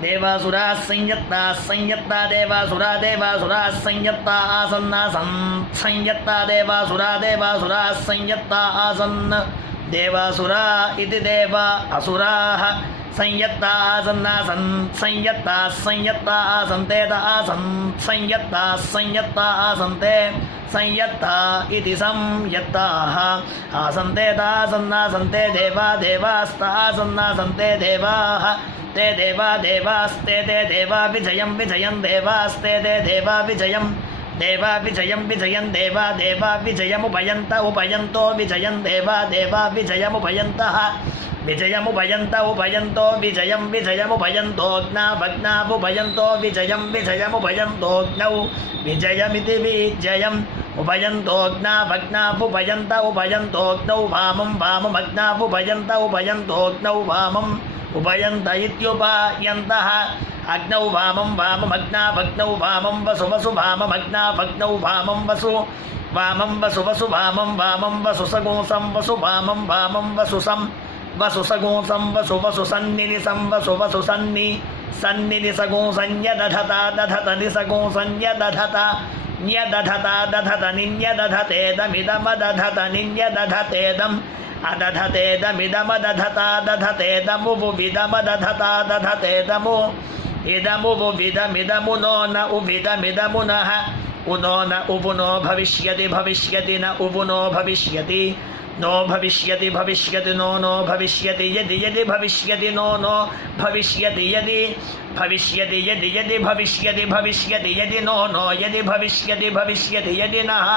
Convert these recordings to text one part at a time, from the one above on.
देवासुराः संयत्ताः संयत्ता देवासुरा देवासुराः संयत्ता आसन्नासन् संयत्ता देवासुरा देवासुराः संयत्ता आसन् देवासुरा इति देवा असुराः संयत्ता आसन्नासन् संयत्ताः संयत्ता आसन्ते त आसन् संयत्ताः संयत्ता आसन्ते संयत्ता इति संयत्ताः। आसन्ते तासन्नासन्ते देवा देवास्तासन्नासन्ते देवाः। ते देवा देवास्ते ते देवा विजयं विजयं देवास्ते ते देवा विजयं। देवा विजयं विजयं देवा देवा विजयमुपयन्त उपयन्तो विजयं देवा देवा विजयमुपयन्तः। विजयमुपयन्त उपयन्तो विजयं विजयमुपयन्तोऽग्नाभग्नामुपयन्तो विजयं विजयमुपयन्तोऽग्नौ विजयमिति विजयम् उपयन्तोऽग्नाभग्नामुपयन्त उपयन्तोऽग्नौ वामं वाममग्नामुपयन्त उपयन्तोऽग्नौ वामम् उपयन्त इत्युपायन्तः अग्नौ वामं वाममग्नाभग्नौ वामं वसु वसु वाममग्नाभग्नौ वामं वसु वामं वसु वसु वामं वामं वसु सगुंसं वसु वामं वामं वसु सं वसु सगुंसं वसु वसु सन्निनिसं वसु वसु सन्नि सन्निनिसगुंसन्यदधता दधत निसगुंसन्यदधता न्यदधता दधत निन्यदधतेदमिदमदधत निन्यदधतेदम् अदधतेदमिदमदधता दधतेदमुविदमदधता दधतेदमु इदमुबुविदमिदमु नो न उविदमिदमु नः उनो न उपुनो भविष्यति भविष्यति न उपुनो भविष्यति। नो भविष्यति भविष्यति, नो नो भविष्यति, यदि यदि भविष्यति, नो नो भविष्यति, यदि भविष्यति, यदि यदि भविष्यति भविष्यति, यदि, नो नो यदि भविष्यति भविष्यति, यदि नः,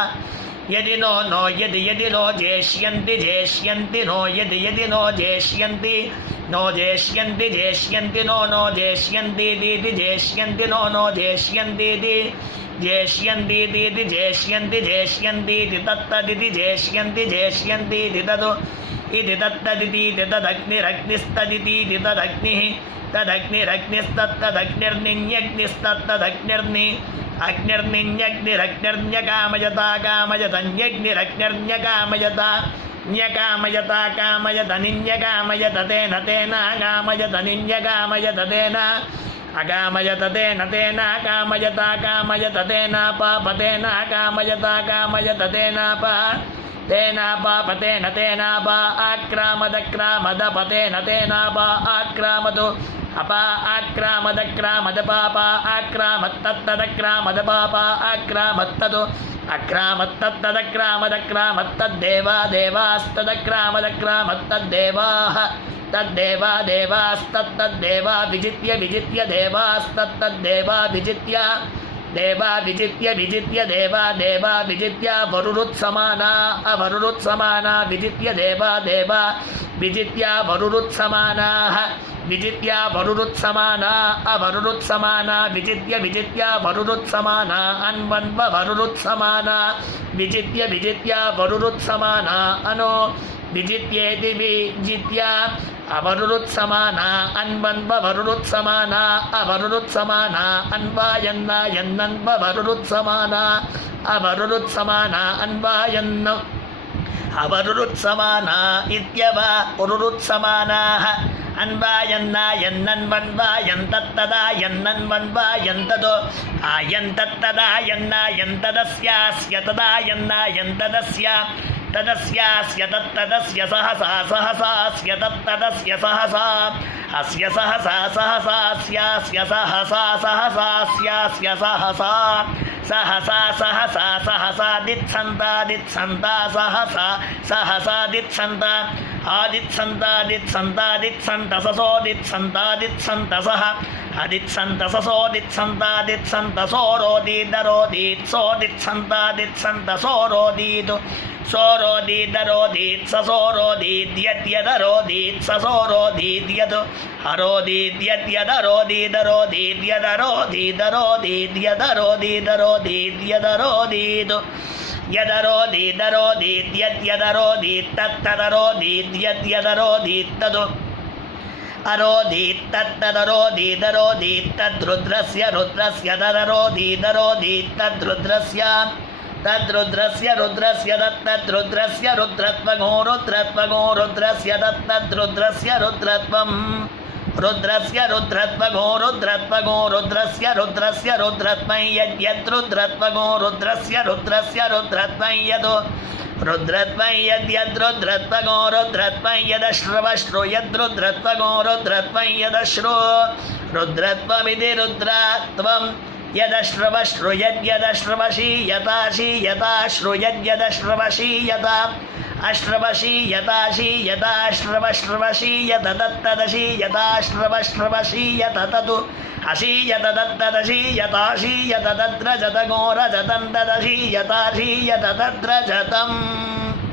यदि नो नो यदि यदि नो जेष्यन्ति जेष्यन्ति, नो यदि यदि नो जेष्यन्ति नो जेष्यन्ति जेष्यन्ति, नो नो जेष्यन्ति दीदि जेष्यन्ति, नो नो जेष्यन्ति జేష్యంతీతీతి జేష్యంతి జేష్యంతీతి తత్తదితి జేష్యంతి జేష్యంతీతి తదు ఇది తత్తదితీతి తదగ్నిరగ్నిస్తదితీతి తదగ్ని తదగ్నిరగ్నిస్తత్తదగ్నిర్నిన్యగ్నిస్తత్తదగ్నిర్ని అగ్నిర్నిన్యగ్నిరగ్నిర్న్యకామయత కామయతన్యగ్నిరగ్నిర్న్యకామయత న్యకామయత కామయత నిన్యకామయత తేన తేన కామయత నిన్యకామయత తేన निन्यकामयत तेन तेन कामयत निन्यकामयत तेन अकामयत तेन तेन कामयता कामयत तेन पापतेन कामयता कामयत तेन पा तेन पापतेन तेन पा आक्रामदक्रामदपतेन तेन पा आक्रामतु అపా ఆక్రామదక్రామద పాప ఆక్రామత్తత్తదక్రామద పాప ఆక్రామత్తదు అక్రామత్తత్తదక్రామదక్రామత్తద్దేవా దేవాస్తదక్రామదక్రామత్తద్దేవా తద్దేవా దేవాస్తత్తద్దేవా విజిత్య విజిత్య దేవాస్తత్తద్దేవా విజిత్య దేవా విజిత్య విజిత్య దేవా దేవా విజిత్య వరురుత్సమానా అవరురుత్సమానా విజిత్య దేవా దేవా విజిత్యా వరురుత్సమానాః విజిత్యా వరురుత్సమానా అవరురుత్సమానా విజిత్య విజిత్యా వరురుత్సమానా అన్వన్వ వరురుత్సమానా విజిత్య విజిత్యా వరురుత్సమానా అనో విజిత్యేతి విజిత్యా అవరురుత్సమానా అన్వన్వ వరురుత్సమానా అవరురుత్సమానా అన్వాయన్న ఎన్నన్వ వరురుత్సమానా అవరురుత్సమానా అన్వాయన్న அவருருத்சமானா இத்யவா ஒருருத்சமானாக அன்பாயன்னா என்னன்பண்பா எந்தத்ததா என்னன்பண்பா எந்ததோ ஆயந்தத்ததா என்ன எந்ததஸ்யாஸ்ய ததா என்ன எந்ததஸ்யா तदस्यास्य तत्तदस्य सहसा सहसास्य तत्तदस्य सहसा अस्य सहसा सहसास्यास्य सहसा सहसास्यास्य सहसा सहसा सहसा सहसा दित्सन्ता दित्सन्ता सहसा सहसा दित्सन्ता आदित्सन्तादित्सन्तादित्सन्तससोदित्सन्तादित्सन्तसः अदित्सन्तससोदित्सन्तादित्सन्तसोरोदीदरोदीत्सोदित्सन्तादित्सन्तसोरोदीतु सोरोदीदरोदीत् ससोरोदीद्यद्यदरोदीत् ससोरोदीद्यद् యదరోదీద్యదరోదీదు. యదరోదీదరోదీద్యదరోదీత్తత్తదరోదీద్యదరోదీత్తదు అరోదీత్తత్తదరోదీదరోదీత్తద్రుద్రస్య రుద్రస్య దదరోదీదరోదీత్తద్రుద్రస్య తద్రుద్రస్య రుద్రస్య దత్తద్రుద్రస్య రుద్రత్వగో రుద్రత్వగో రుద్రస్య దత్తద్రుద్రస్య రుద్రత్వం. रुद्रस्य रुद्रत्वगो रुद्रत्वगो रुद्रस्य रुद्रस्य रुद्रत्वं यद्यद्रुद्रत्वगो रुद्रस्य रुद्रस्य रुद्रत्वं यदो रुद्रत्वं यद्यद्रुद्रत्वगो रुद्रत्वं यदश्रवश्रु यद्रुद्रत्वगो रुद्रत्वं यदश्रु रुद्रत्वमिति रुद्रात्वं यदश्रवश्रु यद्यदश्रवशी यताशी यताश्रु यद्यदश्रवशी यता अश्रवशी यदाशी यदाश्रवश्रवशी यदत्तदशी अश्रवशीयताशीयताश्रवश्रवशीयत दत्तदशीयताश्रवश्रवशीयत ततु अशीयत दत्तदशीयताशीयत तद्रजतगोरजतं तदशीयताशीयत तद्रजतम्